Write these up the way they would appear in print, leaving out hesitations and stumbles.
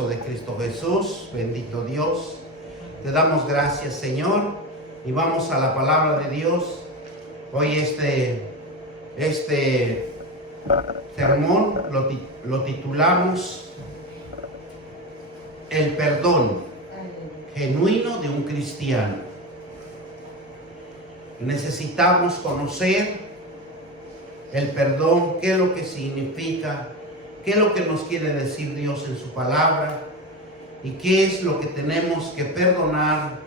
poderoso de Cristo Jesús, bendito Dios, te damos gracias, Señor, y vamos a la palabra de Dios. Hoy este sermón lo titulamos El perdón genuino de un cristiano. Necesitamos conocer el perdón, qué es lo que significa, qué es lo que nos quiere decir Dios en su palabra y qué es lo que tenemos que perdonar,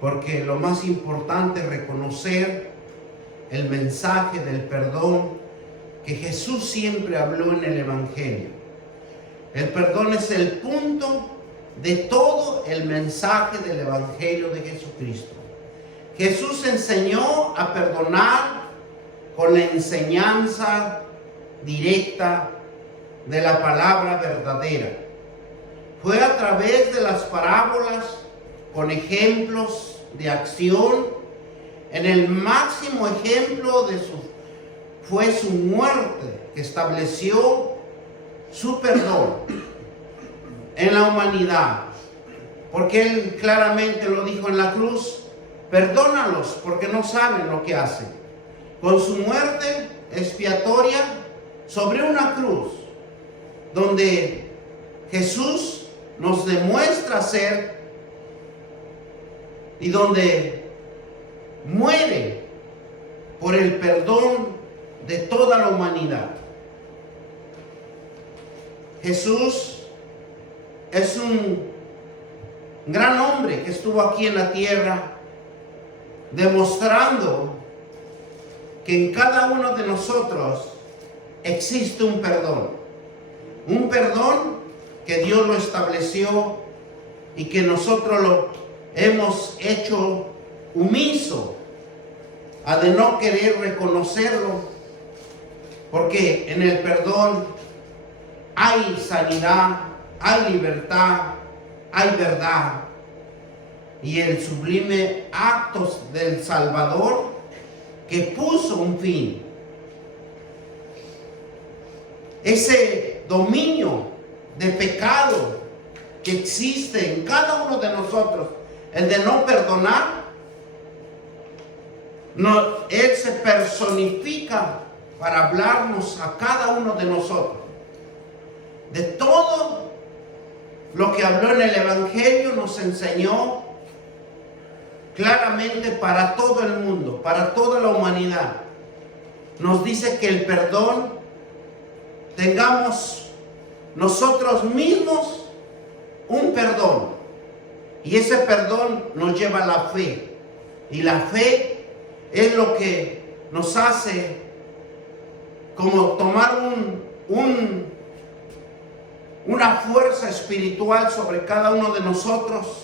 porque lo más importante es reconocer el mensaje del perdón que Jesús siempre habló en el Evangelio. El perdón es el punto de todo el mensaje del Evangelio de Jesucristo. Jesús enseñó a perdonar con la enseñanza directa de la palabra verdadera. Fue a través de las parábolas, con ejemplos de acción. En el máximo ejemplo fue su muerte, que estableció su perdón en la humanidad, porque Él claramente lo dijo en la cruz: perdónalos porque no saben lo que hacen. Con su muerte expiatoria sobre una cruz, donde Jesús nos demuestra ser y donde muere por el perdón de toda la humanidad. Jesús es un gran hombre que estuvo aquí en la tierra, demostrando que en cada uno de nosotros existe un perdón que Dios lo estableció y que nosotros lo hemos hecho omiso a de no querer reconocerlo, porque en el perdón hay sanidad, hay libertad, hay verdad. Y el sublime acto del Salvador que puso un fin. Ese dominio de pecado que existe en cada uno de nosotros, el de no perdonar, Él se personifica para hablarnos a cada uno de nosotros. De todo lo que habló en el Evangelio nos enseñó claramente para todo el mundo, para toda la humanidad. Nos dice que el perdón tengamos nosotros mismos un perdón, y ese perdón nos lleva a la fe, y la fe es lo que nos hace como tomar una fuerza espiritual sobre cada uno de nosotros,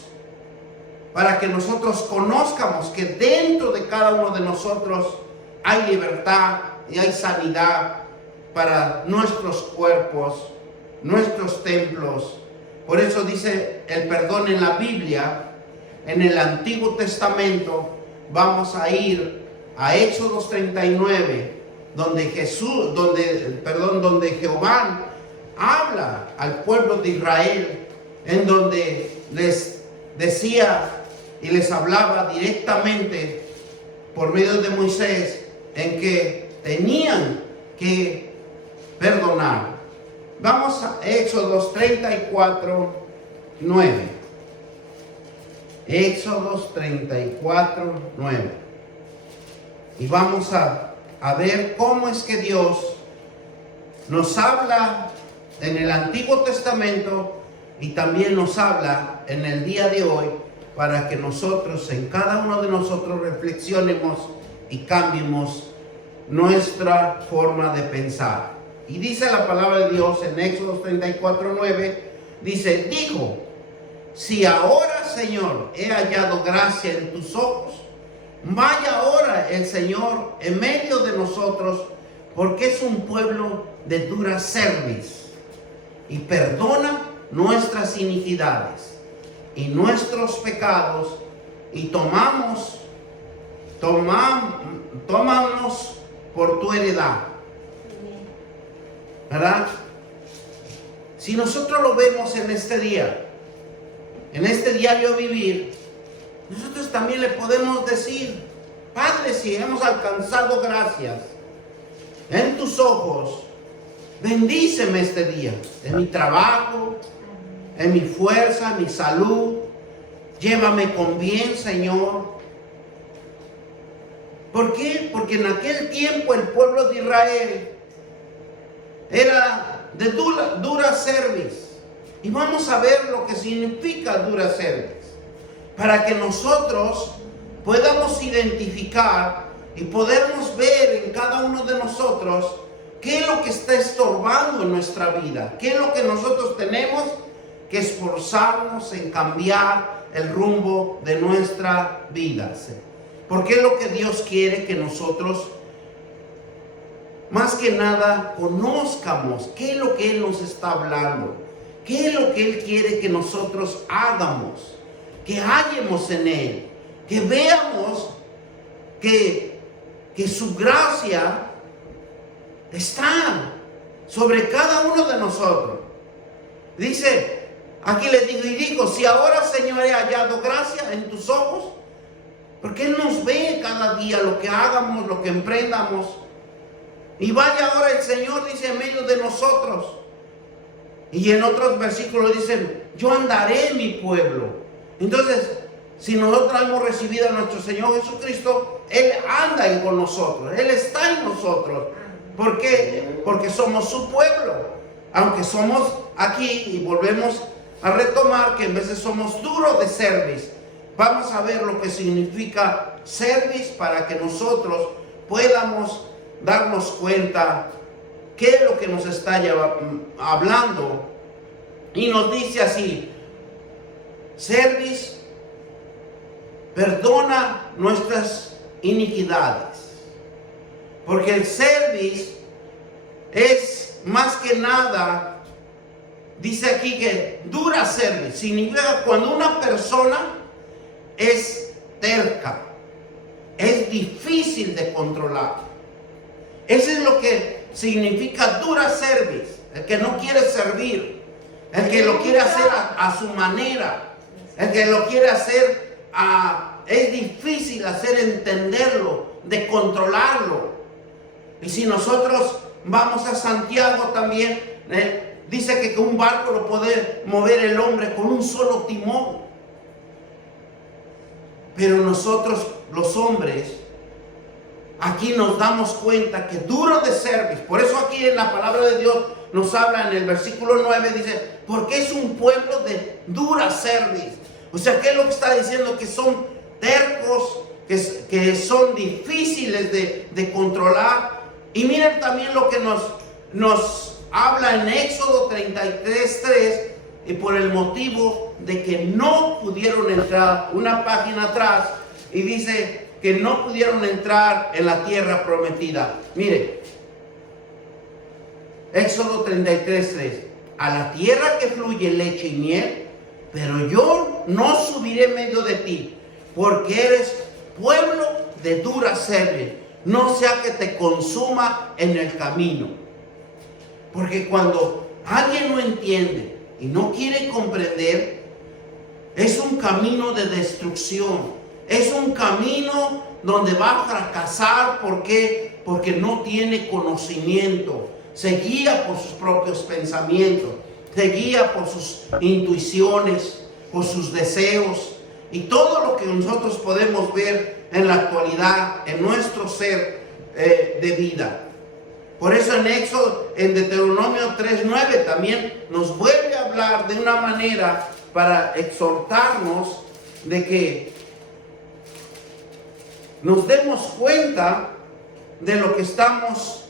para que nosotros conozcamos que dentro de cada uno de nosotros hay libertad y hay sanidad para nuestros cuerpos, nuestros templos. Por eso dice el perdón en la Biblia, en el Antiguo Testamento. Vamos a ir a Éxodo 39, donde Jehová habla al pueblo de Israel, en donde les decía y les hablaba directamente por medio de Moisés, en que tenían que perdonar. Vamos a Éxodo 34, 9. Éxodo 34, 9. Y vamos a ver cómo es que Dios nos habla en el Antiguo Testamento y también nos habla en el día de hoy, para que nosotros, en cada uno de nosotros, reflexionemos y cambiemos nuestra forma de pensar. Y dice la palabra de Dios en Éxodo 34, 9, dice: dijo: si ahora, Señor, he hallado gracia en tus ojos, vaya ahora el Señor en medio de nosotros, porque es un pueblo de dura cerviz, y perdona nuestras iniquidades y nuestros pecados, y tómanos por tu heredad. ¿Verdad? si nosotros lo vemos en este día, en este diario vivir, nosotros también le podemos decir: Padre, si hemos alcanzado gracias en tus ojos, bendíceme este día, en mi trabajo, en mi fuerza, en mi salud. Llévame con bien, Señor. ¿Por qué? Porque en aquel tiempo el pueblo de Israel era de dura cerviz. Y vamos a ver lo que significa dura cerviz, para que nosotros podamos identificar y podamos ver en cada uno de nosotros qué es lo que está estorbando en nuestra vida, qué es lo que nosotros tenemos que esforzarnos en cambiar el rumbo de nuestra vida. Porque es lo que Dios quiere que nosotros, más que nada, conozcamos qué es lo que Él nos está hablando, qué es lo que Él quiere que nosotros hagamos, que hallemos en Él, que veamos que su gracia está sobre cada uno de nosotros. Dice, aquí le digo, y digo, si ahora, Señor, he hallado gracia en tus ojos, porque Él nos ve cada día lo que hagamos, lo que emprendamos. Y vaya ahora el Señor, dice, en medio de nosotros. Y en otros versículos dicen, yo andaré en mi pueblo. Entonces, si nosotros hemos recibido a nuestro Señor Jesucristo, Él anda con nosotros, Él está en nosotros. ¿Por qué? Porque somos su pueblo. Aunque somos aquí, y volvemos a retomar que en veces somos duros de cerviz. Vamos a ver lo que significa cerviz para que nosotros podamos darnos cuenta qué es lo que nos está hablando. Y nos dice así: cerviz, perdona nuestras iniquidades. Porque el cerviz es más que nada, dice aquí que dura cerviz, significa cuando una persona es terca, es difícil de controlar. Eso es lo que significa dura cerviz, el que no quiere servir, el que lo quiere hacer a su manera, el que lo quiere hacer es difícil hacer entenderlo, de controlarlo. Y si nosotros vamos a Santiago también, dice que un barco lo puede mover el hombre con un solo timón. Pero nosotros, los hombres, aquí nos damos cuenta que duro de cerviz. Por eso aquí en la palabra de Dios nos habla en el versículo 9, dice, porque es un pueblo de dura cerviz. O sea, ¿qué es lo que está diciendo? Que son tercos, que son difíciles de controlar. Y miren también lo que nos habla en Éxodo 33:3, y por el motivo de que no pudieron entrar, una página atrás, y dice que no pudieron entrar en la tierra prometida. Mire, Éxodo 33:3, a la tierra que fluye leche y miel, pero yo no subiré en medio de ti, porque eres pueblo de dura cerviz, no sea que te consuma en el camino. Porque cuando alguien no entiende y no quiere comprender, es un camino de destrucción, es un camino donde va a fracasar. ¿Por qué? Porque no tiene conocimiento, se guía por sus propios pensamientos, se guía por sus intuiciones, por sus deseos, y todo lo que nosotros podemos ver en la actualidad, en nuestro ser de vida. Por eso en Éxodo, en Deuteronomio 3:9 también nos vuelve a hablar de una manera para exhortarnos de que nos demos cuenta de lo que estamos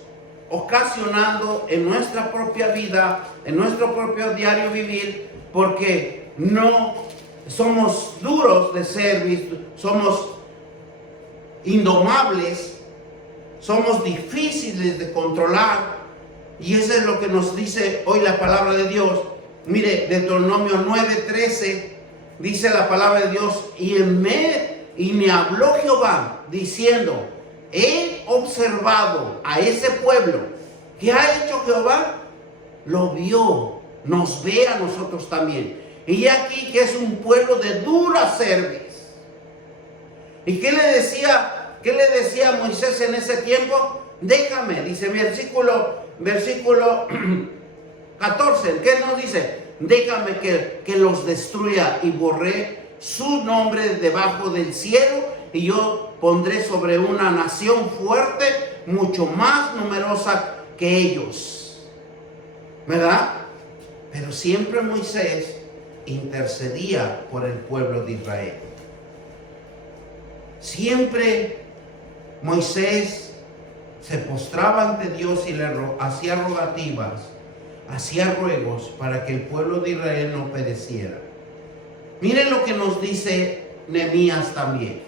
ocasionando en nuestra propia vida, en nuestro propio diario vivir, porque no somos duros de cerviz, somos indomables, somos difíciles de controlar. Y eso es lo que nos dice hoy la palabra de Dios. Mire, Deuteronomio 9:13 dice la palabra de Dios, y me habló Jehová diciendo, he observado a ese pueblo. ¿Qué ha hecho Jehová? Lo vio, nos ve a nosotros también. Y aquí que es un pueblo de dura cerviz. ¿Y qué le decía Moisés en ese tiempo? Déjame, dice versículo 14, ¿qué nos dice? Déjame que los destruya y borré su nombre debajo del cielo, y yo pondré sobre una nación fuerte, mucho más numerosa que ellos. ¿Verdad? Pero siempre Moisés intercedía por el pueblo de Israel. Siempre Moisés se postraba ante Dios y le hacía rogativas, hacía ruegos para que el pueblo de Israel no pereciera. Miren lo que nos dice Nehemías también,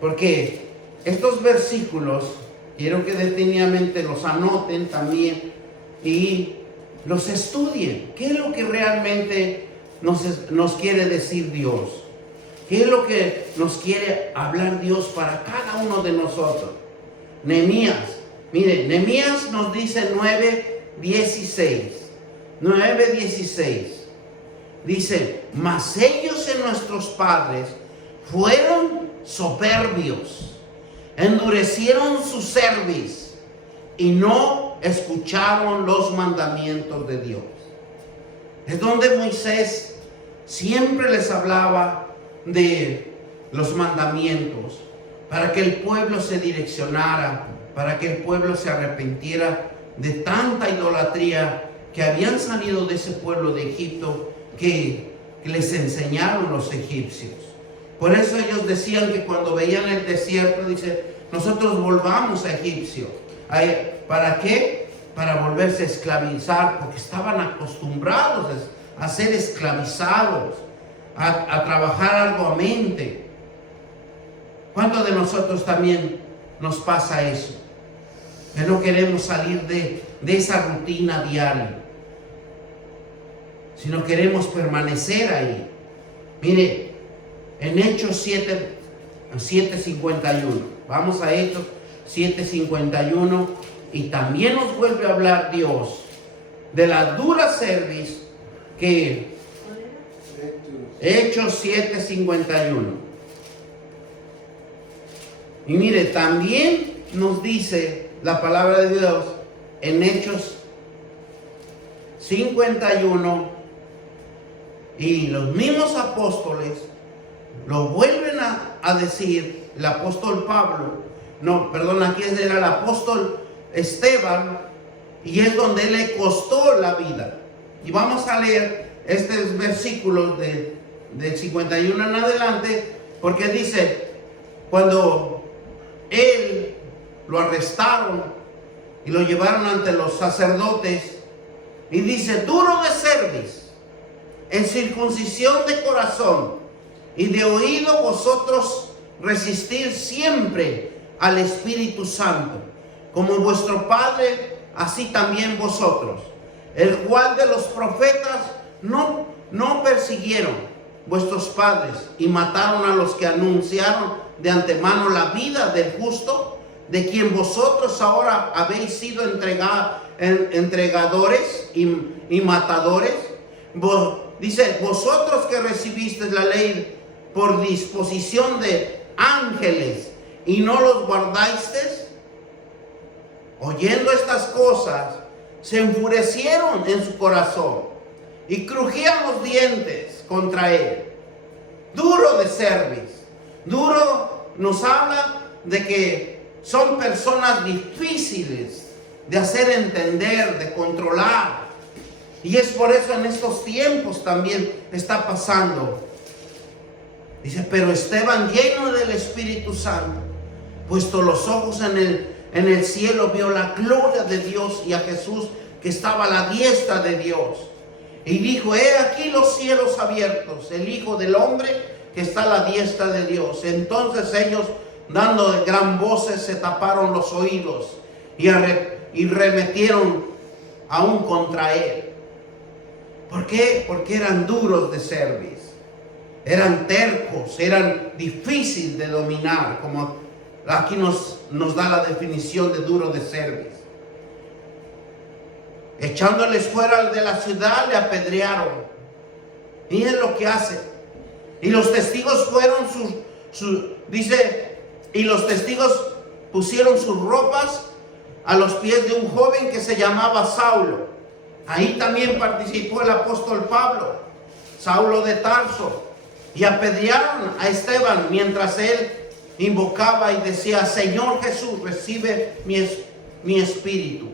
porque estos versículos quiero que detenidamente los anoten también y los estudien. ¿Qué es lo que realmente nos quiere decir Dios? ¿Qué es lo que nos quiere hablar Dios para cada uno de nosotros? Nehemías, miren, Nehemías nos dice 9:16. Dice, mas ellos en nuestros padres fueron soberbios, endurecieron su cerviz y no escucharon los mandamientos de Dios. Es donde Moisés siempre les hablaba de los mandamientos para que el pueblo se direccionara, para que el pueblo se arrepintiera de tanta idolatría que habían salido de ese pueblo de Egipto que les enseñaron los egipcios. Por eso ellos decían que cuando veían el desierto, dice, nosotros volvamos a Egipcio. ¿Para qué? Para volverse a esclavizar, porque estaban acostumbrados a ser esclavizados, a trabajar arduamente. ¿Cuántos de nosotros también nos pasa eso? Que no queremos salir de esa rutina diaria, sino queremos permanecer ahí. Mire, en Hechos 7:51, vamos a Hechos 7:51, y también nos vuelve a hablar Dios de la dura cerviz que Hechos 7:51. Y mire, también nos dice la palabra de Dios en Hechos 51, y los mismos apóstoles lo vuelven a decir, el apóstol Pablo, aquí era el apóstol Esteban, y es donde le costó la vida. Y vamos a leer estos versículos del 51 en adelante, porque dice, cuando él lo arrestaron y lo llevaron ante los sacerdotes, y dice, duro de cerviz, en circuncisión de corazón y de oído, vosotros resistir siempre al Espíritu Santo, como vuestro Padre, así también vosotros, el cual de los profetas no persiguieron vuestros padres y mataron a los que anunciaron de antemano la vida del justo, de quien vosotros ahora habéis sido entregadores y matadores. Dice, vosotros que recibisteis la ley por disposición de ángeles y no los guardasteis. Oyendo estas cosas, se enfurecieron en su corazón y crujían los dientes contra él. Duro de cerviz. Duro nos habla de que son personas difíciles de hacer entender, de controlar. Y es por eso en estos tiempos también está pasando. Dice, pero Esteban, lleno del Espíritu Santo, puesto los ojos en el cielo, vio la gloria de Dios y a Jesús que estaba a la diestra de Dios. Y dijo, he aquí los cielos abiertos, el Hijo del Hombre que está a la diestra de Dios. Entonces ellos, dando de gran voces, se taparon los oídos y remetieron aún contra él. ¿Por qué? Porque eran duros de cerviz, eran tercos, eran difíciles de dominar, como aquí nos da la definición de duro de cerviz. Echándoles fuera de la ciudad, le apedrearon. Miren lo que hace. Y los testigos fueron dice, y los testigos pusieron sus ropas a los pies de un joven que se llamaba Saulo. Ahí también participó el apóstol Pablo, Saulo de Tarso. Y apedrearon a Esteban mientras él invocaba y decía: Señor Jesús, recibe mi espíritu.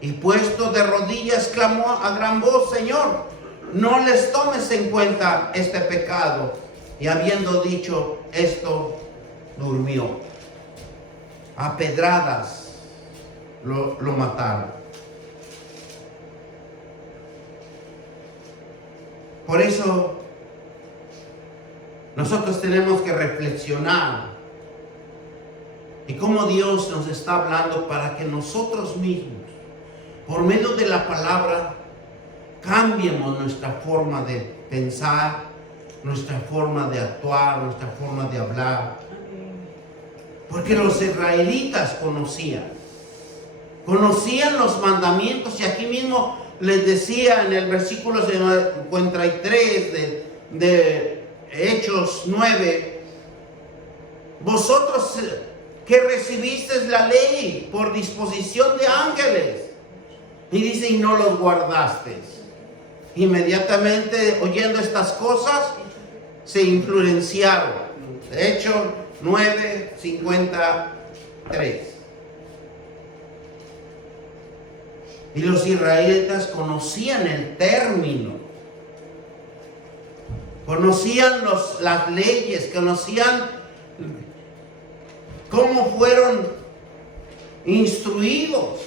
Y puesto de rodillas clamó a gran voz: Señor, no les tomes en cuenta este pecado. Y habiendo dicho esto, durmió. A pedradas lo mataron. Por eso nosotros tenemos que reflexionar y cómo Dios nos está hablando para que nosotros mismos, por medio de la palabra, cambiemos nuestra forma de pensar, nuestra forma de actuar, nuestra forma de hablar. Porque los israelitas conocían los mandamientos, y aquí mismo les decía en el versículo 53 de Hechos 9: vosotros que recibisteis la ley por disposición de ángeles, y dice, y no los guardasteis. Inmediatamente oyendo estas cosas se influenciaron. Hechos 9:53. Y los israelitas conocían el término, conocían las leyes, conocían cómo fueron instruidos.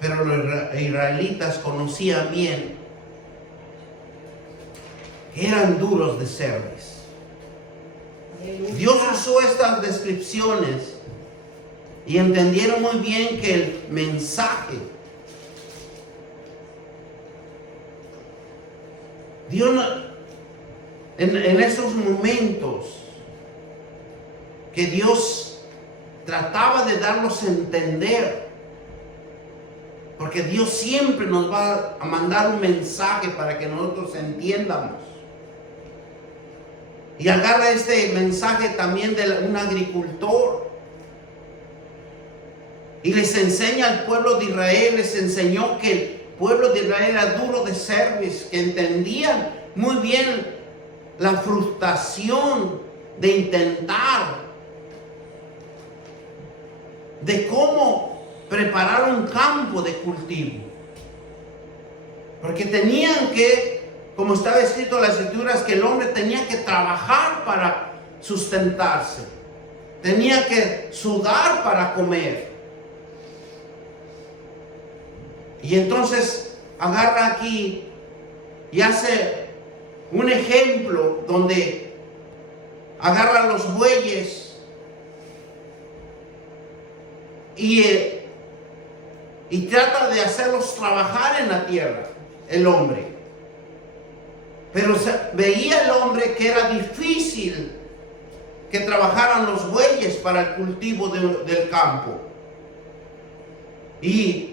Pero los israelitas conocían bien que eran duros de cerviz. Dios usó estas descripciones y entendieron muy bien que el mensaje, Dios en esos momentos que Dios trataba de darnos a entender, porque Dios siempre nos va a mandar un mensaje para que nosotros entiendamos. Y agarra este mensaje también de un agricultor y les enseña al pueblo de Israel, les enseñó que el pueblo de Israel era duro de cerviz, que entendían muy bien la frustración de intentar, de cómo preparar un campo de cultivo, porque tenían que, como estaba escrito en las escrituras, que el hombre tenía que trabajar para sustentarse, tenía que sudar para comer. Y entonces agarra aquí y hace un ejemplo donde agarra los bueyes y trata de hacerlos trabajar en la tierra, el hombre. Pero veía el hombre que era difícil que trabajaran los bueyes para el cultivo del campo. Y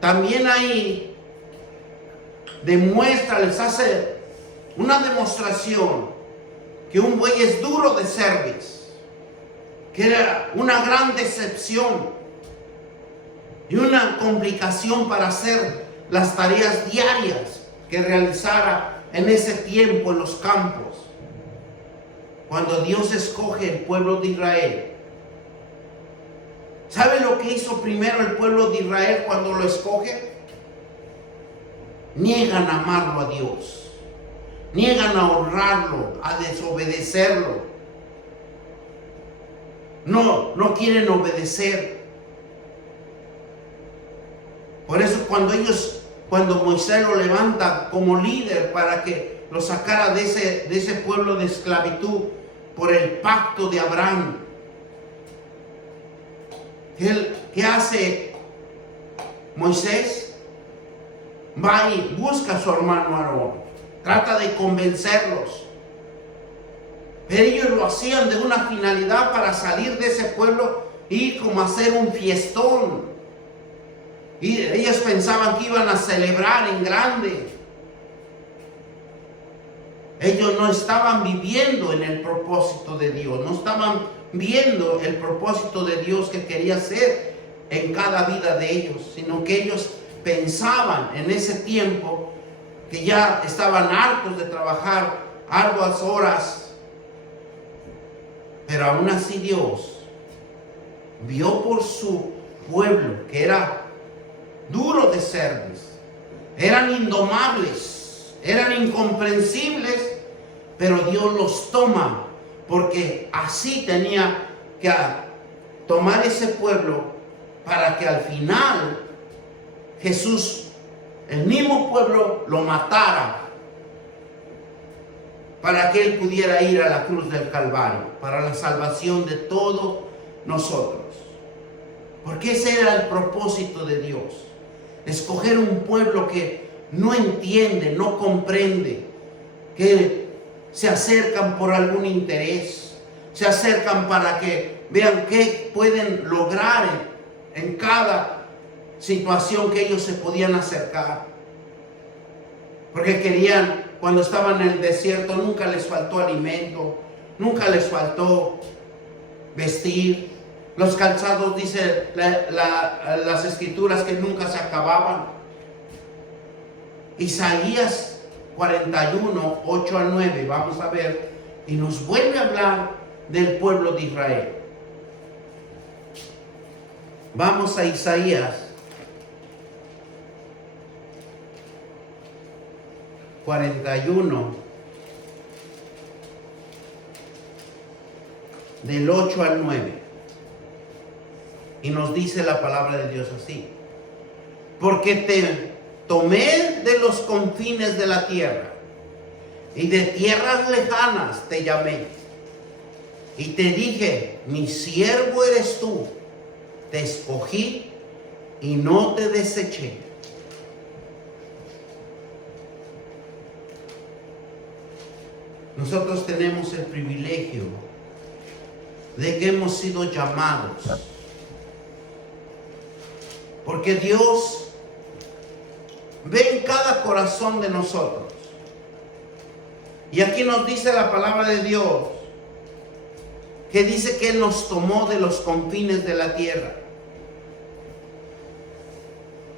también ahí les hace una demostración que un buey es duro de cerviz, que era una gran decepción y una complicación para hacer las tareas diarias que realizara en ese tiempo en los campos. Cuando Dios escoge el pueblo de Israel, ¿sabe lo que hizo primero el pueblo de Israel cuando lo escoge? Niegan a amarlo a Dios, niegan a honrarlo, a desobedecerlo. No quieren obedecer. Por eso cuando Moisés lo levanta como líder para que lo sacara de ese pueblo de esclavitud por el pacto de Abraham, ¿qué hace Moisés? Va y busca a su hermano Aarón, trata de convencerlos, pero ellos lo hacían de una finalidad para salir de ese pueblo y como hacer un fiestón. Y ellos pensaban que iban a celebrar en grande. Ellos no estaban viviendo en el propósito de Dios, no estaban viendo el propósito de Dios que quería hacer en cada vida de ellos, sino que ellos pensaban en ese tiempo que ya estaban hartos de trabajar arduas horas, pero aún así Dios vio por su pueblo que era duro de servicio, eran indomables, eran incomprensibles, pero Dios los toma, porque así tenía que tomar ese pueblo para que al final Jesús, el mismo pueblo, lo matara, para que Él pudiera ir a la cruz del Calvario, para la salvación de todos nosotros. Porque ese era el propósito de Dios, escoger un pueblo que no entiende, no comprende, que se acercan por algún interés, se acercan para que vean qué pueden lograr en cada situación que ellos se podían acercar. Porque querían, cuando estaban en el desierto, nunca les faltó alimento, nunca les faltó vestir. Los calzados, dice las escrituras, que nunca se acababan. Isaías 41, 8 al 9, vamos a ver, y nos vuelve a hablar del pueblo de Israel. Vamos a Isaías 41, del 8 al 9. Y nos dice la palabra de Dios así: porque te tomé de los confines de la tierra, y de tierras lejanas te llamé, y te dije, mi siervo eres tú, te escogí y no te deseché. Nosotros tenemos el privilegio de que hemos sido llamados, porque Dios ve en cada corazón de nosotros. Y aquí nos dice la palabra de Dios, que dice que Él nos tomó de los confines de la tierra,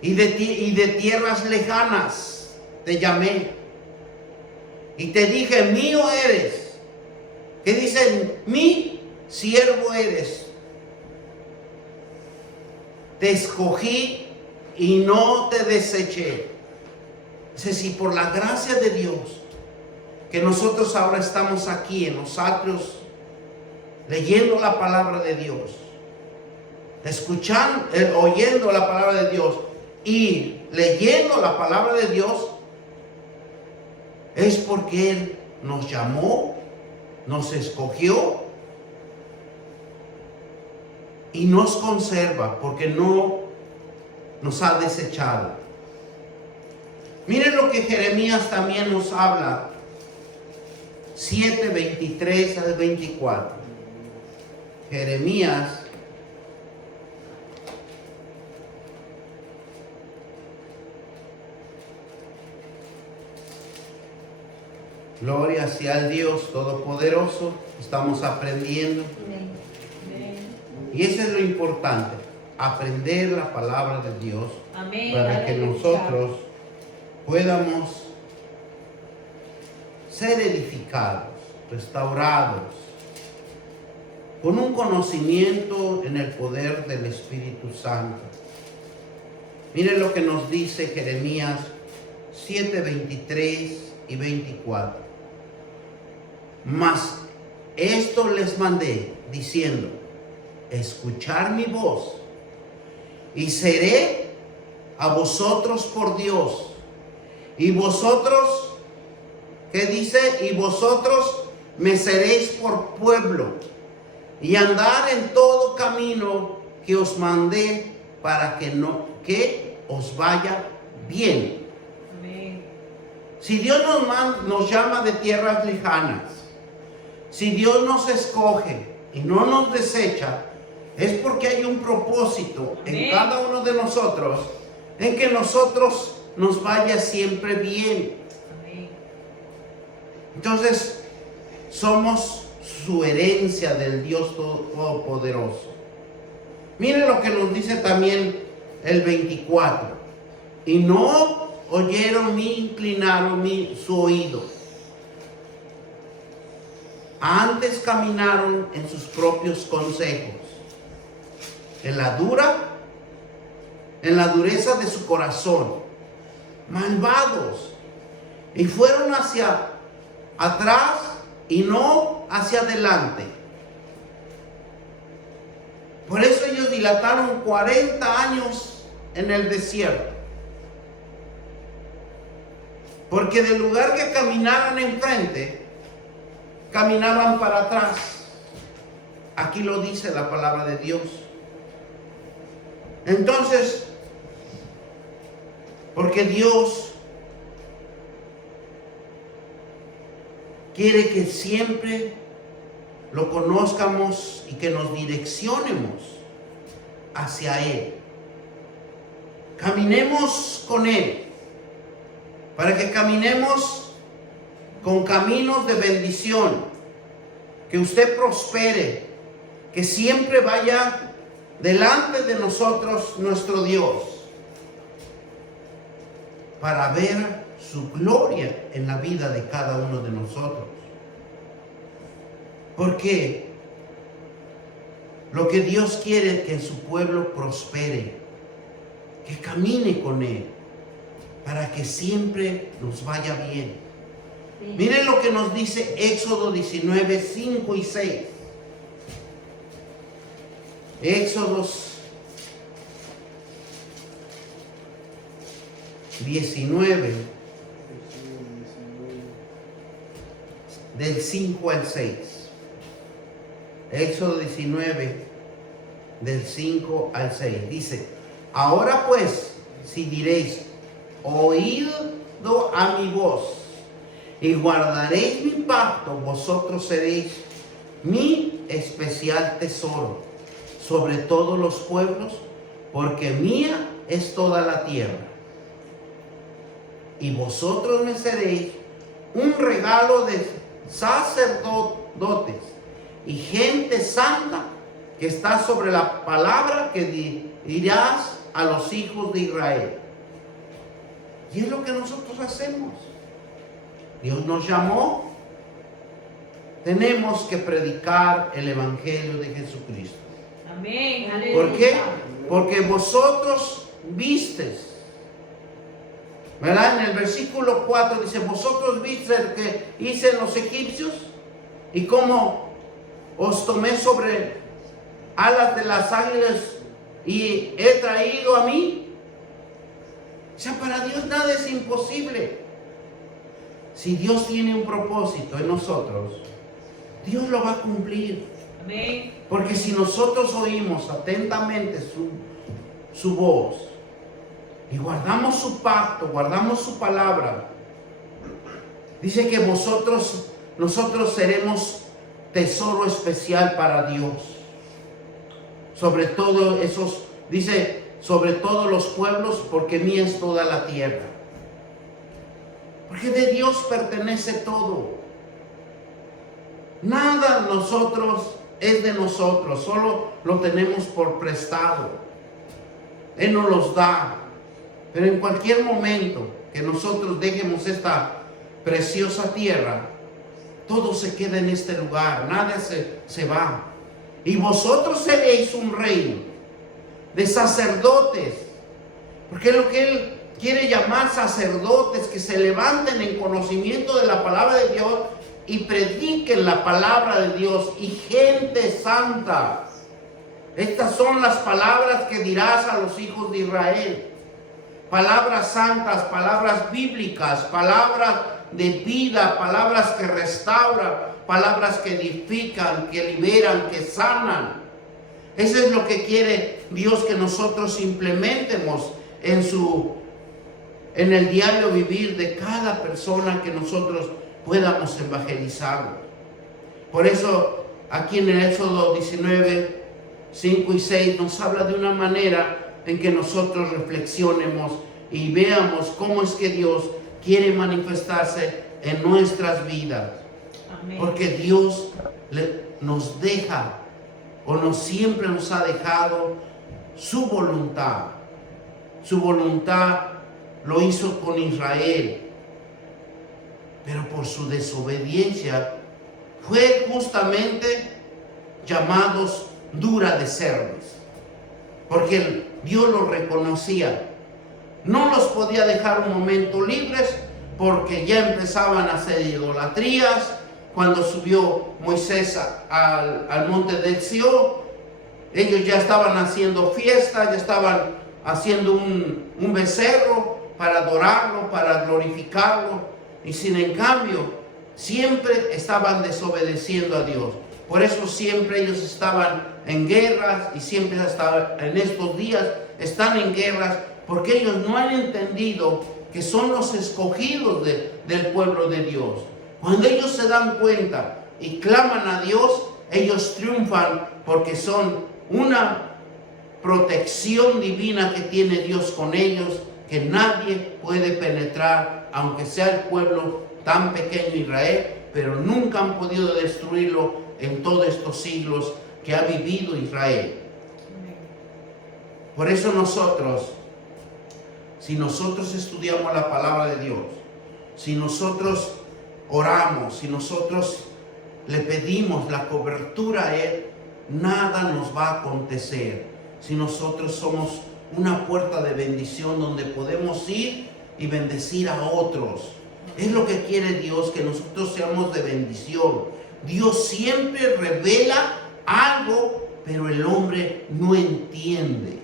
y de tierras lejanas te llamé, y te dije, mío eres. ¿Qué dice? Mi siervo eres. Te escogí y no te deseché. Es decir, por la gracia de Dios, que nosotros ahora estamos aquí en los atrios, leyendo la palabra de Dios, escuchando, oyendo la palabra de Dios y leyendo la palabra de Dios, es porque Él nos llamó, nos escogió y nos conserva, porque no nos ha desechado. Miren lo que Jeremías también nos habla, 7, 23 al 24. Jeremías 7. Gloria sea al Dios Todopoderoso. Estamos aprendiendo. Y eso es lo importante, aprender la palabra de Dios. Amén. Para que nosotros podamos ser edificados, restaurados, con un conocimiento en el poder del Espíritu Santo. Miren lo que nos dice Jeremías 7, 23 y 24. Mas esto les mandé, diciendo, escuchar mi voz, y seré a vosotros por Dios, y vosotros, ¿qué dice? Y vosotros me seréis por pueblo, y andar en todo camino que os mandé, para que os vaya bien. Amén. Si Dios nos llama de tierras lejanas, si Dios nos escoge y no nos desecha, es porque hay un propósito. Amén. En cada uno de nosotros, en que nosotros nos vaya siempre bien. Entonces, somos su herencia del Dios Todopoderoso. Miren lo que nos dice también el 24. Y no oyeron ni inclinaron su oído. Antes caminaron en sus propios consejos. En la dureza de su corazón. Malvados. Y fueron hacia atrás y no hacia adelante. Por eso ellos dilataron 40 años en el desierto. Porque del lugar que caminaran enfrente, caminaban para atrás. Aquí lo dice la palabra de Dios. Entonces, porque Dios quiere que siempre lo conozcamos y que nos direccionemos hacia Él. Caminemos con Él, para que caminemos con caminos de bendición, que usted prospere, que siempre vaya delante de nosotros nuestro Dios, para ver su gloria en la vida de cada uno de nosotros. Porque lo que Dios quiere es que su pueblo prospere, que camine con Él, para que siempre nos vaya bien. Miren lo que nos dice Éxodo 19, 5 y 6. Éxodos 19, del 5 al 6. Éxodo 19, del 5 al 6. Dice: ahora pues, si diréis, oído a mi voz, y guardaréis mi pacto, vosotros seréis mi especial tesoro sobre todos los pueblos, porque mía es toda la tierra. Y vosotros me seréis un regalo de sacerdotes y gente santa, que está sobre la palabra que dirás a los hijos de Israel. Y es lo que nosotros hacemos. Dios nos llamó. Tenemos que predicar el evangelio de Jesucristo. Amén. ¿Por qué? Porque vosotros vistes, ¿verdad? En el versículo 4 dice: vosotros viste el que hice en los egipcios, y cómo os tomé sobre alas de las águilas y he traído a mí. O sea, para Dios nada es imposible. Si Dios tiene un propósito en nosotros, Dios lo va a cumplir. Amén. Porque si nosotros oímos atentamente su voz y guardamos su pacto, guardamos su palabra, dice que nosotros seremos tesoro especial para Dios. Sobre todo dice, sobre todos los pueblos, porque mía es toda la tierra. Porque de Dios pertenece todo. Nada nosotros es de nosotros, solo lo tenemos por prestado. Él nos los da. Pero en cualquier momento que nosotros dejemos esta preciosa tierra, todo se queda en este lugar, nada se va. Y vosotros seréis un reino de sacerdotes, porque es lo que Él quiere llamar sacerdotes, que se levanten en conocimiento de la palabra de Dios y prediquen la palabra de Dios, y gente santa. Estas son las palabras que dirás a los hijos de Israel. Palabras santas, palabras bíblicas, palabras de vida, palabras que restauran, palabras que edifican, que liberan, que sanan. Eso es lo que quiere Dios que nosotros implementemos en el diario vivir de cada persona que nosotros podamos evangelizar. Por eso aquí en el Éxodo 19, 5 y 6 nos habla de una manera en que nosotros reflexionemos y veamos cómo es que Dios quiere manifestarse en nuestras vidas. Amén. Porque Dios nos deja o siempre nos ha dejado su voluntad. Su voluntad lo hizo con Israel, pero por su desobediencia fue justamente llamados dura de cerviz, porque Dios los reconocía. No los podía dejar un momento libres porque ya empezaban a hacer idolatrías. Cuando subió Moisés al monte del Sión, ellos ya estaban haciendo fiesta, ya estaban haciendo un becerro para adorarlo, para glorificarlo, y sin en cambio siempre estaban desobedeciendo a Dios. Por eso siempre ellos estaban en guerras, y siempre hasta en estos días están en guerras, porque ellos no han entendido que son los escogidos del pueblo de Dios. Cuando ellos se dan cuenta y claman a Dios, ellos triunfan porque son una protección divina que tiene Dios con ellos, que nadie puede penetrar, aunque sea el pueblo tan pequeño Israel, pero nunca han podido destruirlo en todos estos siglos que ha vivido Israel. Por eso nosotros, si nosotros estudiamos la palabra de Dios, si nosotros oramos, si nosotros le pedimos la cobertura a Él, nada nos va a acontecer. Si nosotros somos una puerta de bendición donde podemos ir y bendecir a otros. Es lo que quiere Dios, que nosotros seamos de bendición. Dios siempre revela algo, pero el hombre no entiende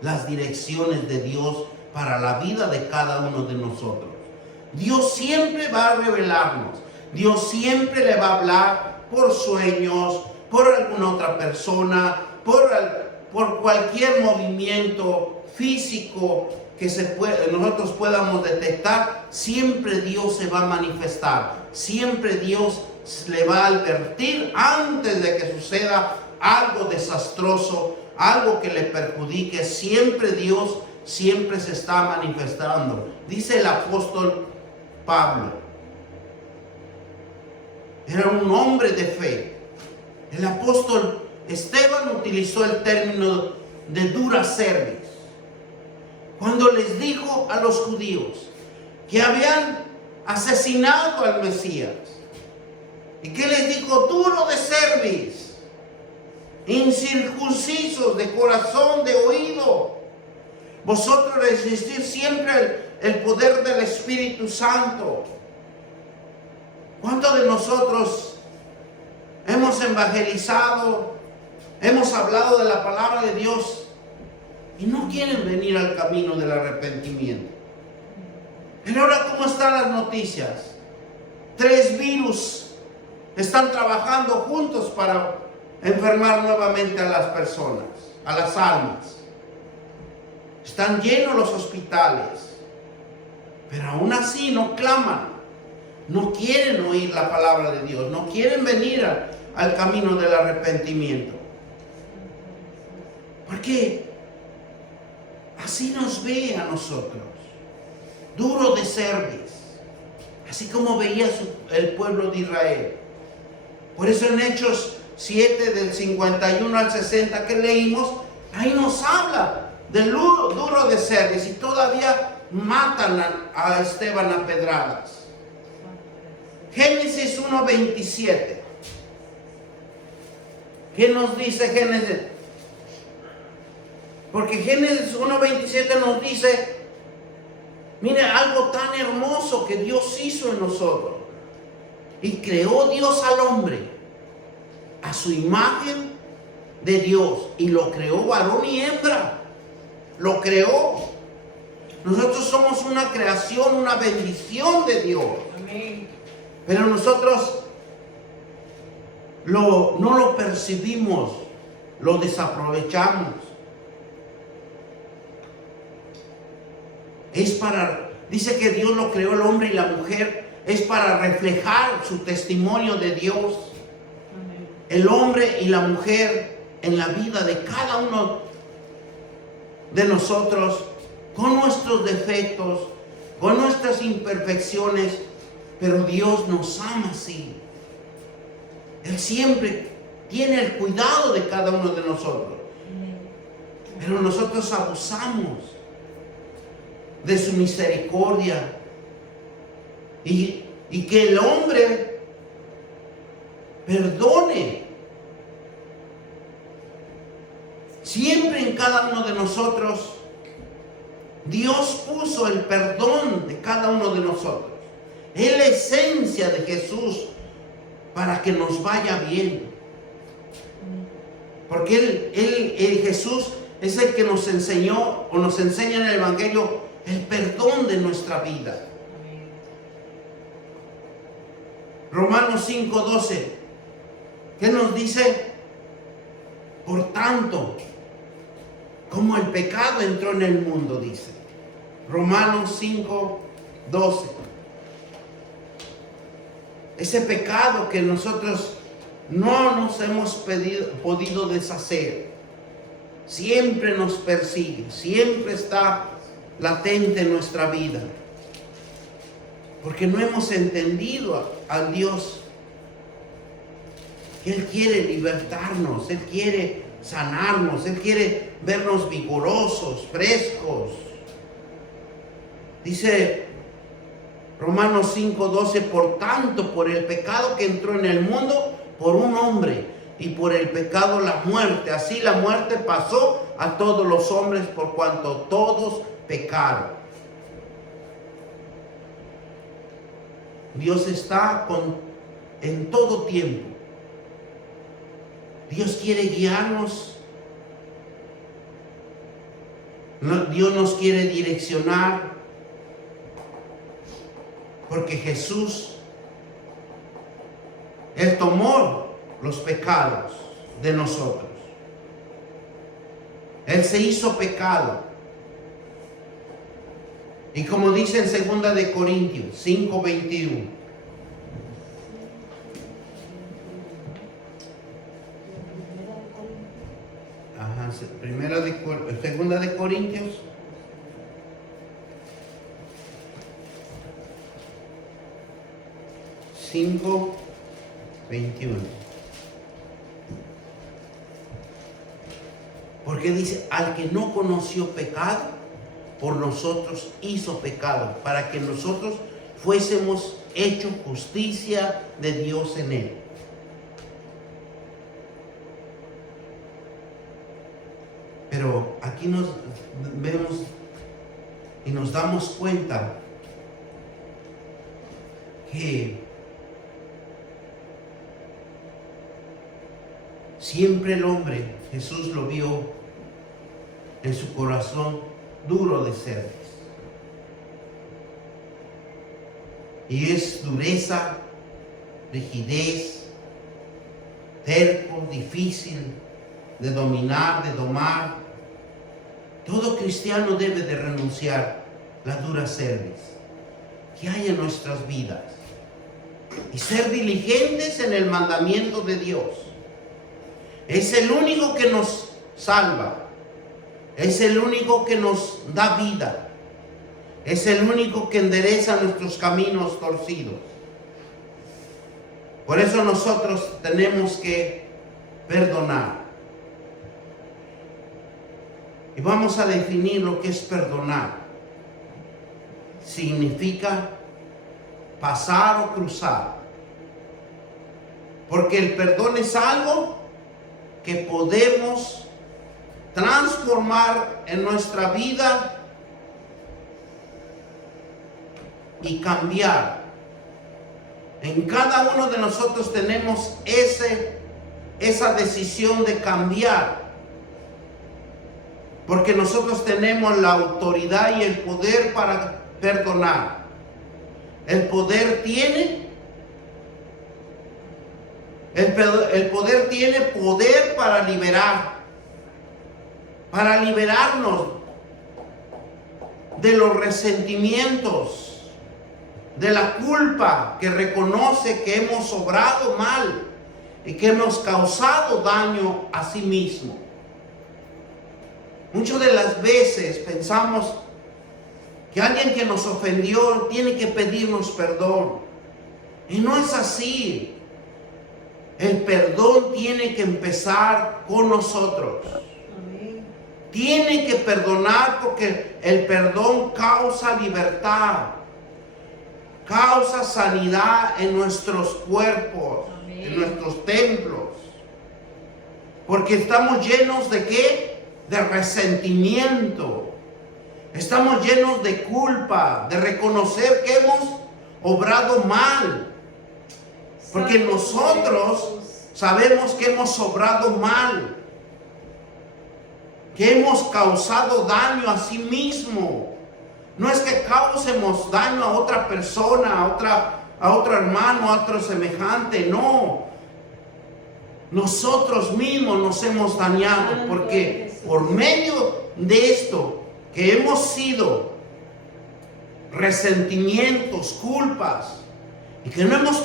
las direcciones de Dios para la vida de cada uno de nosotros. Dios siempre va a revelarnos. Dios siempre le va a hablar por sueños, por alguna otra persona, por cualquier movimiento físico que nosotros podamos detectar. Siempre Dios se va a manifestar. Siempre Dios le va a advertir antes de que suceda algo desastroso, algo que le perjudique. Siempre Dios siempre se está manifestando. Dice el apóstol Pablo, era un hombre de fe. El apóstol Esteban utilizó el término de dura cerviz cuando les dijo a los judíos que habían asesinado al Mesías. ¿Y qué les dijo? Duro de cerviz, incircuncisos de corazón, de oído. Vosotros resistís siempre el poder del Espíritu Santo. ¿Cuántos de nosotros hemos evangelizado, hemos hablado de la palabra de Dios y no quieren venir al camino del arrepentimiento? Pero ahora, ¿cómo están las noticias? 3 virus están trabajando juntos para enfermar nuevamente a las personas, a las almas. Están llenos los hospitales, pero aún así no claman, no quieren oír la palabra de Dios, no quieren venir al camino del arrepentimiento. Porque así nos ve a nosotros, duro de cerviz, así como veía el pueblo de Israel. Por eso en Hechos 7 del 51 al 60 que leímos, ahí nos habla del duro de cerviz, y todavía matan a Esteban a pedradas. Génesis 1:27. ¿Qué nos dice Génesis? Porque Génesis 1:27 nos dice, mire, algo tan hermoso que Dios hizo en nosotros. Y creó Dios al hombre a su imagen de Dios, y lo creó varón y hembra. Lo creó. Nosotros somos una creación, una bendición de Dios. Amén. Pero nosotros no lo percibimos, lo desaprovechamos. Dice que Dios lo creó, el hombre y la mujer, es para reflejar su testimonio de Dios. Amén. El hombre y la mujer en la vida de cada uno de nosotros, con nuestros defectos, con nuestras imperfecciones, pero Dios nos ama así. Él siempre tiene el cuidado de cada uno de nosotros. Pero nosotros abusamos de su misericordia. Y que el hombre perdone. Siempre en cada uno de nosotros, Dios puso el perdón de cada uno de nosotros. Es la esencia de Jesús para que nos vaya bien. Porque Jesús es el que nos enseñó o nos enseña en el Evangelio el perdón de nuestra vida. Romanos 5:12, ¿qué nos dice? Por tanto, como el pecado entró en el mundo, dice. Romanos 5:12. Ese pecado que nosotros no nos hemos podido deshacer, siempre nos persigue, siempre está latente en nuestra vida. Porque no hemos entendido al Dios. Él quiere libertarnos, Él quiere sanarnos, Él quiere vernos vigorosos, frescos. Dice Romanos 5:12, por tanto, por el pecado que entró en el mundo, por un hombre, y por el pecado la muerte. Así la muerte pasó a todos los hombres por cuanto todos pecaron. Dios está en todo tiempo. Dios quiere guiarnos. Dios nos quiere direccionar. Porque Jesús, Él tomó los pecados de nosotros. Él se hizo pecado. Y como dice en 2 de Corintios 5:21. Ajá, segunda de Corintios 5:21. Porque dice, al que no conoció pecado, por nosotros hizo pecado, para que nosotros fuésemos hechos justicia de Dios en él. Pero aquí nos vemos y nos damos cuenta que siempre el hombre, Jesús lo vio en su corazón duro de cerviz. Y es dureza, rigidez, terco, difícil de dominar, de domar. Todo cristiano debe de renunciar la dura cerviz que hay en nuestras vidas y ser diligentes en el mandamiento de Dios. Es el único que nos salva. Es el único que nos da vida. Es el único que endereza nuestros caminos torcidos. Por eso nosotros tenemos que perdonar. Y vamos a definir lo que es perdonar. Significa pasar o cruzar. Porque el perdón es algo que podemos transformar en nuestra vida y cambiar. En cada uno de nosotros tenemos esa decisión de cambiar, porque nosotros tenemos la autoridad y el poder para perdonar. El poder tiene poder para liberarnos de los resentimientos, de la culpa que reconoce que hemos obrado mal y que hemos causado daño a sí mismo. Muchas de las veces pensamos que alguien que nos ofendió tiene que pedirnos perdón. Y no es así. El perdón tiene que empezar con nosotros. Amén. Tiene que perdonar porque el perdón causa libertad, causa sanidad en nuestros cuerpos, Amén. en nuestros templos. Porque estamos llenos de ¿qué? De resentimiento. Estamos llenos de culpa, de reconocer que hemos obrado mal. Porque Santo nosotros Jesús. sabemos que hemos obrado mal, que hemos causado daño a sí mismo. No es que causemos daño a otra persona, a otro hermano, a otro semejante, no. Nosotros mismos nos hemos dañado porque por medio de esto que hemos sido resentimientos, culpas, y que no hemos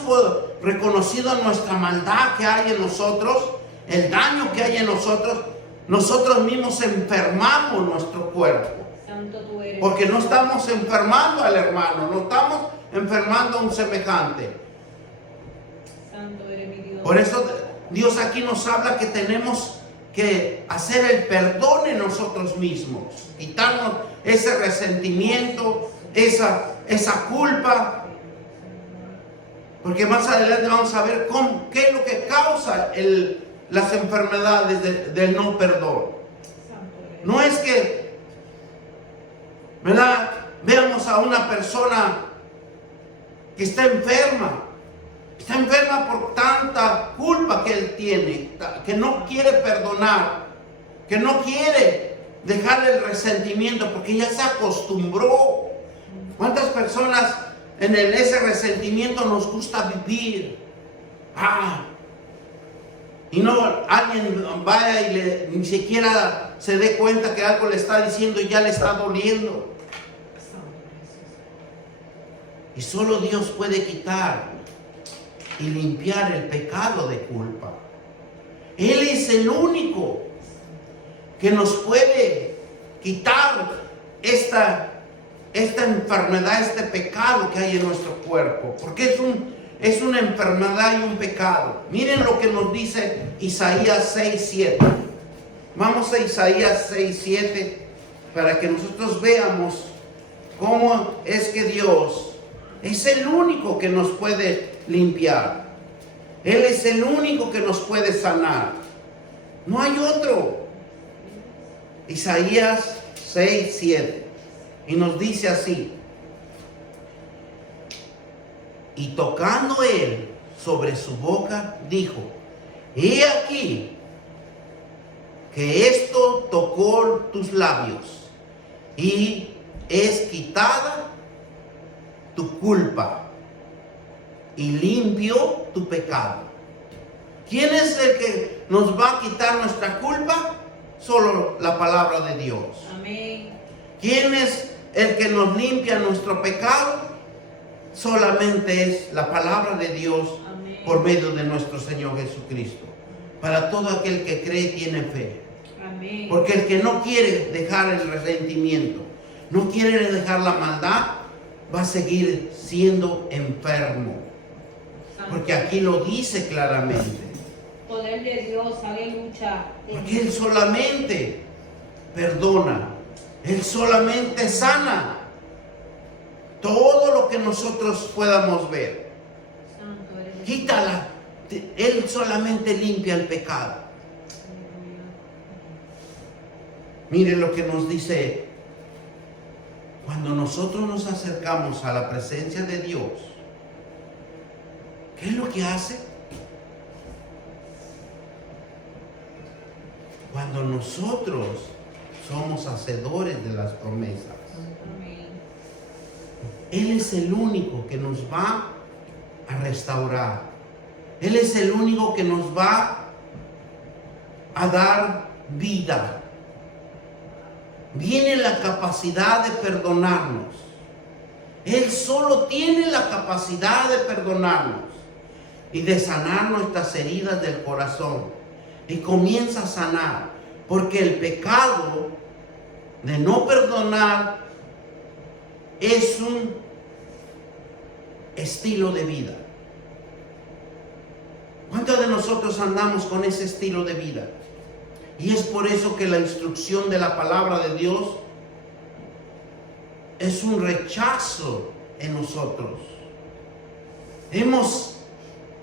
reconocido nuestra maldad que hay en nosotros, el daño que hay en nosotros, nosotros mismos enfermamos nuestro cuerpo. Santo tú eres. Porque no estamos enfermando al hermano, no estamos enfermando a un semejante. Santo eres mi Dios. Por eso Dios aquí nos habla que tenemos que hacer el perdón en nosotros mismos, quitarnos ese resentimiento, esa culpa. Porque más adelante vamos a ver qué es lo que causa las enfermedades del no perdón. Santo eres. No es que, ¿verdad? Veamos a una persona que está enferma por tanta culpa que él tiene, que no quiere perdonar, que no quiere dejar el resentimiento porque ya se acostumbró. ¿Cuántas personas en ese resentimiento nos gusta vivir? Y no alguien vaya y ni siquiera se dé cuenta que algo le está diciendo y ya le está doliendo. Santo Jesús. Y solo Dios puede quitar y limpiar el pecado de culpa. Él es el único que nos puede quitar esta enfermedad, este pecado que hay en nuestro cuerpo. Porque es una enfermedad y un pecado. Miren lo que nos dice Isaías 6:7. Vamos a Isaías 6:7 para que nosotros veamos cómo es que Dios es el único que nos puede limpiar. Él es el único que nos puede sanar. No hay otro. Isaías 6:7. Y nos dice así: y tocando él sobre su boca, dijo: he aquí que esto tocó tus labios y es quitada tu culpa y limpio tu pecado. ¿Quién es el que nos va a quitar nuestra culpa? Solo la palabra de Dios. Amén. ¿Quién es el que nos limpia nuestro pecado? Solamente es la palabra de Dios. Amén. Por medio de nuestro Señor Jesucristo. Para todo aquel que cree y tiene fe. Amén. Porque el que no quiere dejar el resentimiento, no quiere dejar la maldad, va a seguir siendo enfermo. Santo. Porque aquí lo dice claramente. Poder de Dios, aleluya. Porque Él solamente perdona. Él solamente sana. Todo lo que nosotros podamos ver. Santo eres. Quítala. Él solamente limpia el pecado. Mire lo que nos dice. Cuando nosotros nos acercamos a la presencia de Dios, ¿qué es lo que hace? Cuando nosotros somos hacedores de las promesas, Amén. Él es el único que nos va a restaurar. Él es el único que nos va a dar vida. Viene la capacidad de perdonarnos. Él solo tiene la capacidad de perdonarnos y de sanar nuestras heridas del corazón. Y comienza a sanar, porque el pecado de no perdonar es un estilo de vida. ¿Cuántos de nosotros andamos con ese estilo de vida? Y es por eso que la instrucción de la palabra de Dios es un rechazo en nosotros. Hemos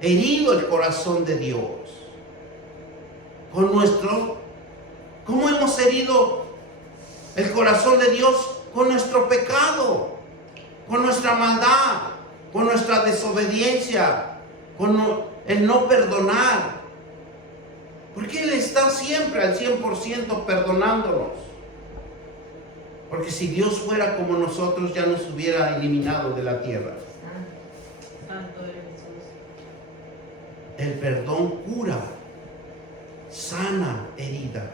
herido el corazón de Dios con ¿cómo hemos herido el corazón de Dios? Con nuestro pecado, con nuestra maldad, con nuestra desobediencia, con el no perdonar. Porque Él está siempre al 100% perdonándonos. Porque si Dios fuera como nosotros, ya nos hubiera eliminado de la tierra. Santo eres Jesús. El perdón cura, sana heridas,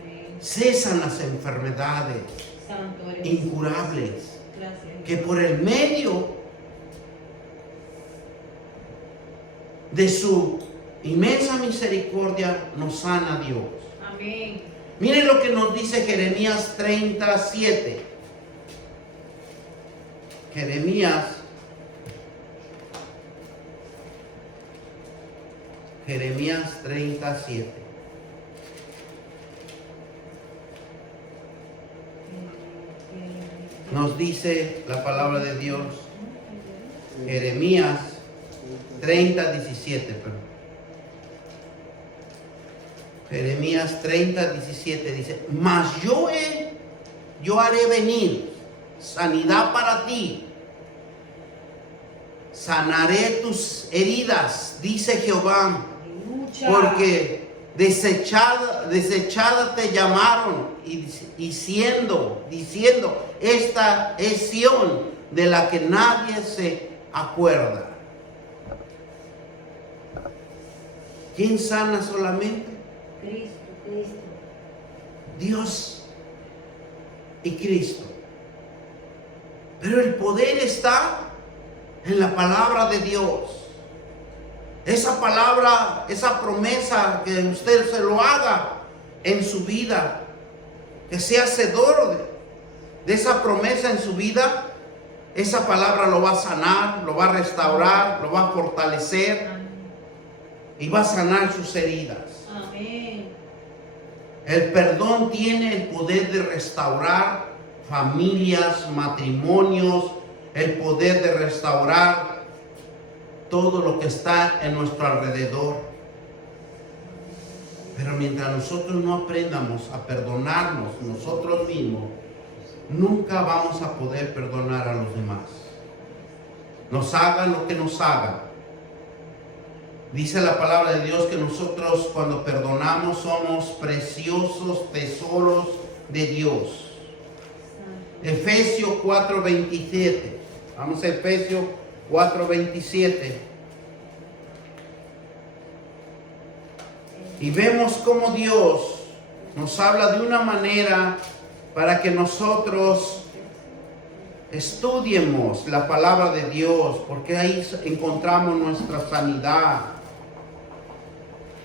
Amén. cesan las enfermedades Santo eres incurables, Jesús. Gracias. que por el medio de su inmensa misericordia nos sana Dios. Amén. Miren lo que nos dice Jeremías 37. Jeremías 37. Nos dice la palabra de Dios. Jeremías 30:17, perdón. Jeremías 30:17 dice: mas yo haré venir sanidad para ti, sanaré tus heridas, dice Jehová, Aleluya. porque desechada te llamaron y diciendo, esta es Sión de la que nadie se acuerda. ¿Quién sana solamente? Cristo. Dios y Cristo. Pero el poder está en la palabra de Dios. Esa palabra, esa promesa, que usted se lo haga en su vida, que sea hacedor de esa promesa en su vida. Esa palabra lo va a sanar, lo va a restaurar, lo va a fortalecer y va a sanar sus heridas. Amén. El perdón tiene el poder de restaurar familias, matrimonios, el poder de restaurar todo lo que está en nuestro alrededor. Pero mientras nosotros no aprendamos a perdonarnos nosotros mismos, nunca vamos a poder perdonar a los demás. Nos hagan lo que nos hagan. Dice la palabra de Dios que nosotros, cuando perdonamos, somos preciosos tesoros de Dios. Efesios 4:27. Vamos a Efesios 4:27. Y vemos cómo Dios nos habla de una manera para que nosotros estudiemos la palabra de Dios, porque ahí encontramos nuestra sanidad.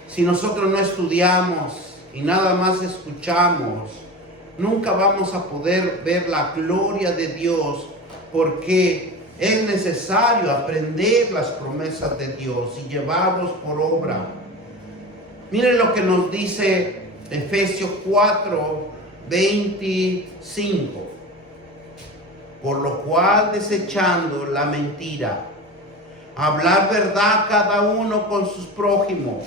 Si nosotros no estudiamos y nada más escuchamos, nunca vamos a poder ver la gloria de Dios, porque es necesario aprender las promesas de Dios y llevarlos por obra. Miren lo que nos dice Efesios 4:25. Por lo cual, desechando la mentira, hablar verdad cada uno con sus prójimos,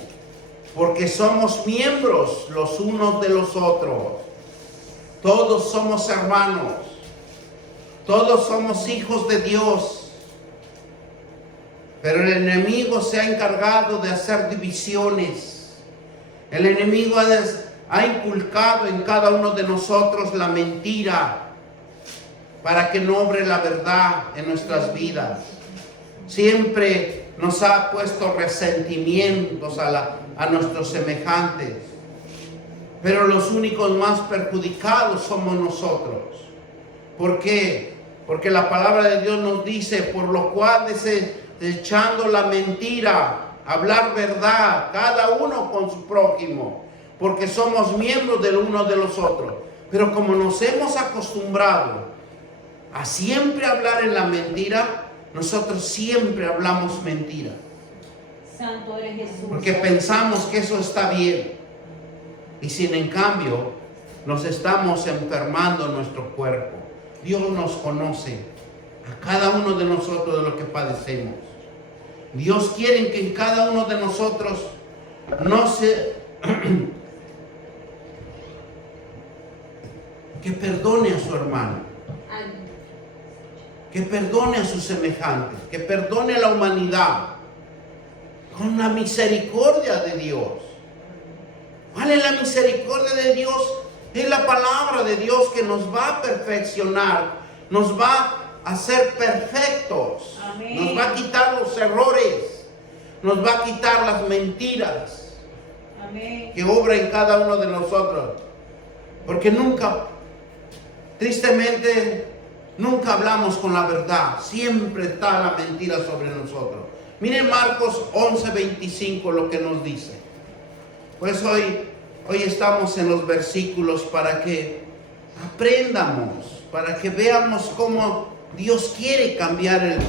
porque somos miembros los unos de los otros. Todos somos hermanos, todos somos hijos de Dios. Pero el enemigo se ha encargado de hacer divisiones. El enemigo ha inculcado en cada uno de nosotros la mentira, para que no obre la verdad en nuestras vidas. Siempre nos ha puesto resentimientos a nuestros semejantes. Pero los únicos más perjudicados somos nosotros. ¿Por qué? Porque la palabra de Dios nos dice: por lo cual, desechando la mentira, hablar verdad, cada uno con su prójimo, porque somos miembros del uno de los otros. Pero como nos hemos acostumbrado a siempre hablar en la mentira, nosotros siempre hablamos mentira. Santo eres Jesús. Porque pensamos que eso está bien. Y sin en cambio, nos estamos enfermando nuestro cuerpo. Dios nos conoce a cada uno de nosotros de lo que padecemos. Dios quiere que en cada uno de nosotros no se... que perdone a su hermano, que perdone a sus semejantes, que perdone a la humanidad con la misericordia de Dios. ¿Cuál es la misericordia de Dios? Es la palabra de Dios que nos va a perfeccionar, nos va a hacer perfectos. Amén. Nos va a quitar los errores, nos va a quitar las mentiras Amén. que obra en cada uno de nosotros. Porque nunca, tristemente, nunca hablamos con la verdad. Siempre está la mentira sobre nosotros. Miren Marcos 11:25 lo que nos dice. Pues hoy estamos en los versículos para que aprendamos, para que veamos cómo Dios quiere cambiar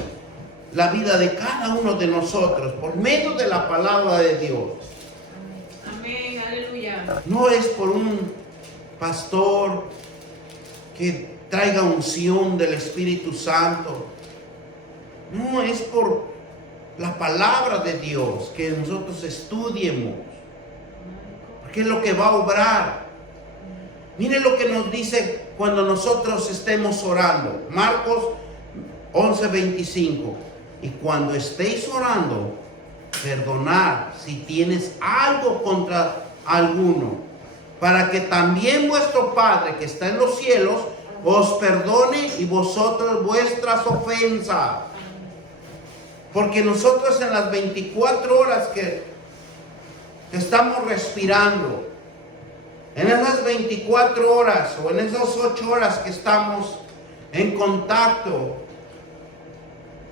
la vida de cada uno de nosotros por medio de la palabra de Dios. Amén, aleluya. No es por un pastor que traiga unción del Espíritu Santo. No, es por la palabra de Dios que nosotros estudiemos. Porque es lo que va a obrar. Miren lo que nos dice cuando nosotros estemos orando. Marcos 11:25. Y cuando estéis orando, perdonad si tienes algo contra alguno, para que también vuestro Padre que está en los cielos os perdone y vosotros vuestras ofensas. Porque nosotros en las 24 horas que estamos respirando, en esas 24 horas o en esas 8 horas que estamos en contacto,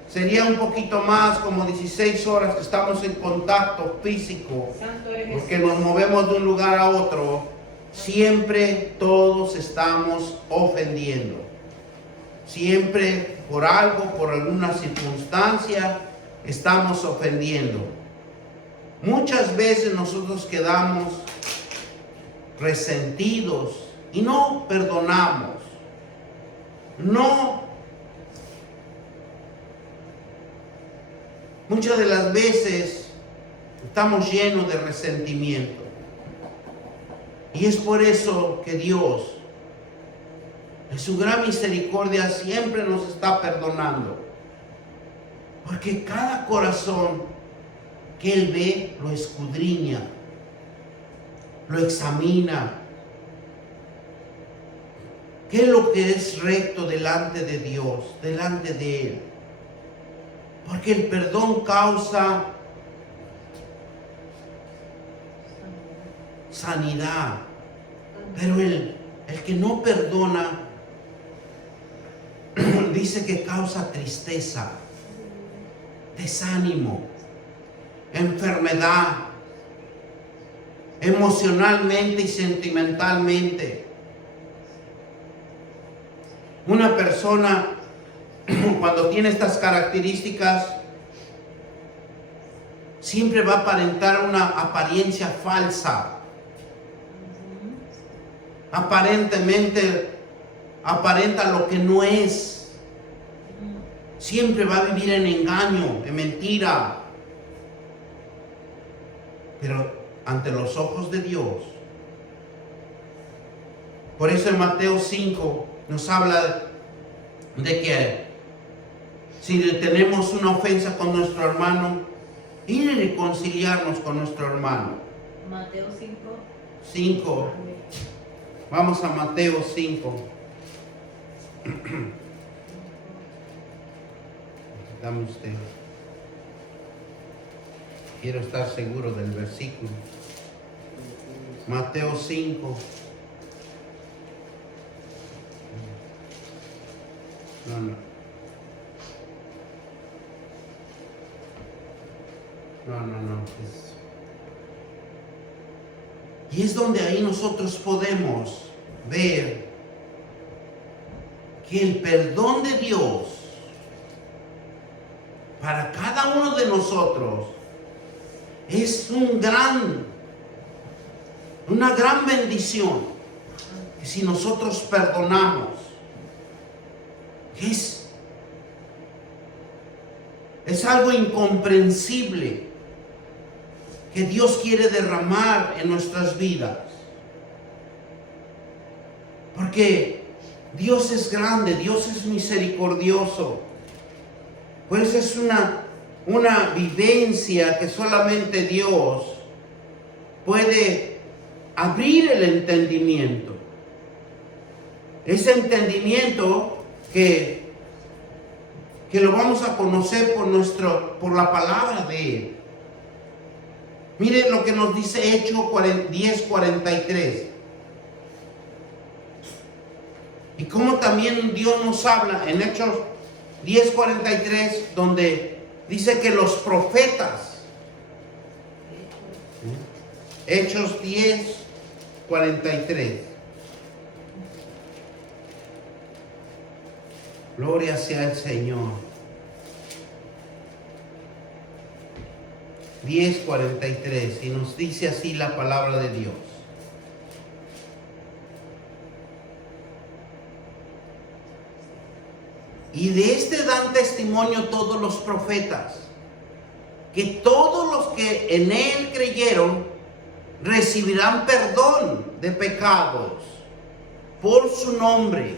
sería un poquito más, como 16 horas que estamos en contacto físico, Santo eres porque Jesús. nos movemos de un lugar a otro. Siempre todos estamos ofendiendo. Siempre por algo, por alguna circunstancia, estamos ofendiendo. Muchas veces nosotros quedamos resentidos y no perdonamos. Muchas de las veces estamos llenos de resentimiento. Y es por eso que Dios, en su gran misericordia, siempre nos está perdonando. Porque cada corazón que Él ve, lo escudriña, lo examina. ¿Qué es lo que es recto delante de Dios, delante de Él? Porque el perdón causa sanidad. Pero el que no perdona, dice que causa tristeza, desánimo, enfermedad, emocionalmente y sentimentalmente. Una persona cuando tiene estas características siempre va a aparentar una apariencia falsa. Aparentemente aparenta lo que no es. Siempre va a vivir en engaño, en mentira. Pero ante los ojos de Dios. Por eso en Mateo 5 nos habla de que si tenemos una ofensa con nuestro hermano, ir y reconciliarnos con nuestro hermano. Mateo 5. 5. Vamos a Mateo 5. Dame usted. Quiero estar seguro del versículo. Mateo 5. No. Y es donde ahí nosotros podemos ver que el perdón de Dios para cada uno de nosotros es una gran bendición. Que si nosotros perdonamos, es algo incomprensible que Dios quiere derramar en nuestras vidas. Porque Dios es grande, Dios es misericordioso. Pues es una vivencia que solamente Dios puede abrir el entendimiento. Ese entendimiento que lo vamos a conocer por la palabra de Él. Miren lo que nos dice Hechos 10:43. Y como también Dios nos habla en Hechos 10:43, donde dice que los profetas, Hechos 10:43. Gloria sea el Señor. 10:43, y nos dice así la palabra de Dios. Y de este dan testimonio todos los profetas, que todos los que en Él creyeron recibirán perdón de pecados por su nombre.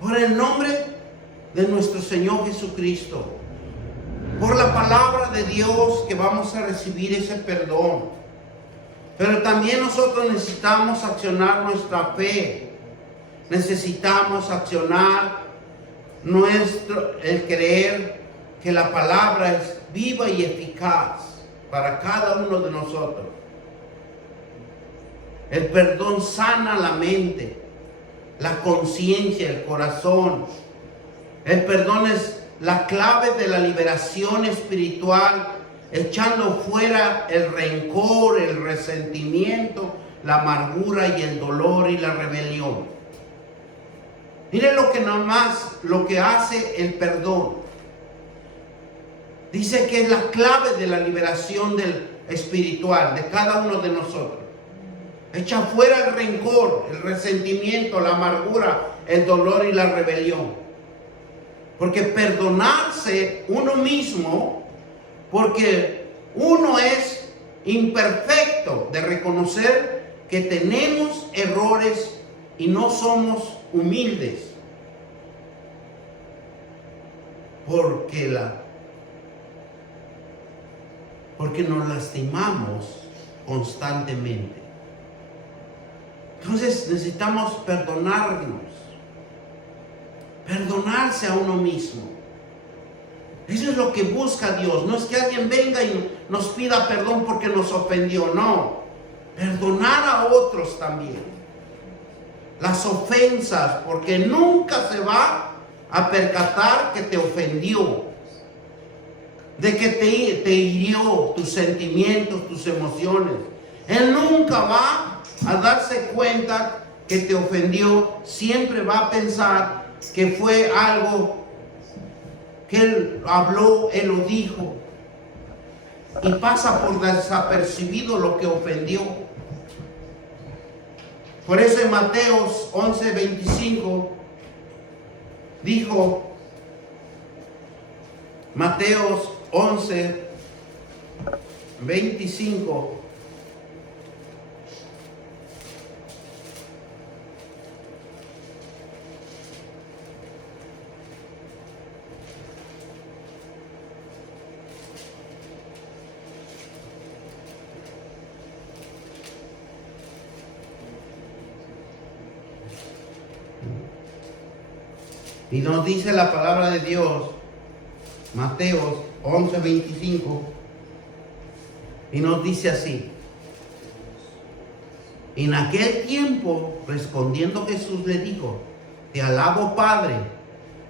Por el nombre de nuestro Señor Jesucristo. Por la palabra de Dios que vamos a recibir ese perdón. Pero también nosotros necesitamos accionar nuestra fe. Necesitamos accionar el creer que la palabra es viva y eficaz para cada uno de nosotros. El perdón sana la mente, la conciencia, el corazón. El perdón es la clave de la liberación espiritual, echando fuera el rencor, el resentimiento, la amargura y el dolor y la rebelión. Miren lo que hace el perdón. Dice que es la clave de la liberación espiritual de cada uno de nosotros. Echa fuera el rencor, el resentimiento, la amargura, el dolor y la rebelión. Porque perdonarse uno mismo, porque uno es imperfecto, de reconocer que tenemos errores y no somos humildes. Porque nos lastimamos constantemente. Entonces necesitamos perdonarnos. Perdonarse a uno mismo. Eso es lo que busca Dios. No es que alguien venga y nos pida perdón porque nos ofendió. No. Perdonar a otros también. Las ofensas, porque nunca se va a percatar que te ofendió. De que te hirió tus sentimientos, tus emociones. Él nunca va a darse cuenta que te ofendió. Siempre va a pensar que fue algo que él habló, él lo dijo, y pasa por desapercibido lo que ofendió. Por eso en Mateos 11:25 dijo, Mateos 11:25, y nos dice la palabra de Dios, Mateos 11:25, y nos dice así: en aquel tiempo, respondiendo Jesús, le dijo: te alabo, Padre,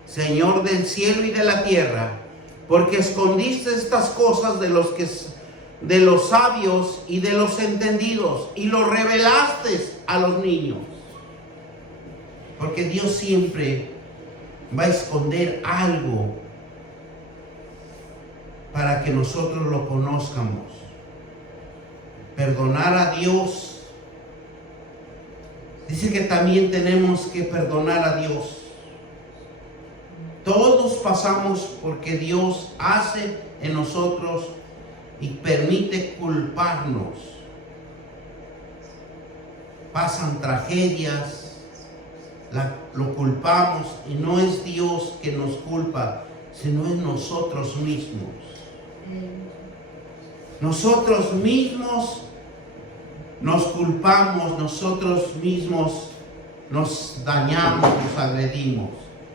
Señor del cielo y de la tierra, porque escondiste estas cosas de los sabios y de los entendidos, y lo revelaste a los niños. Porque Dios siempre va a esconder algo para que nosotros lo conozcamos. Perdonar a Dios. Dice que también tenemos que perdonar a Dios. Todos pasamos porque Dios hace en nosotros y permite culparnos. Pasan tragedias, lo culpamos y no es Dios que nos culpa, sino es nosotros mismos. Nosotros mismos nos culpamos, nosotros mismos nos dañamos, nos agredimos.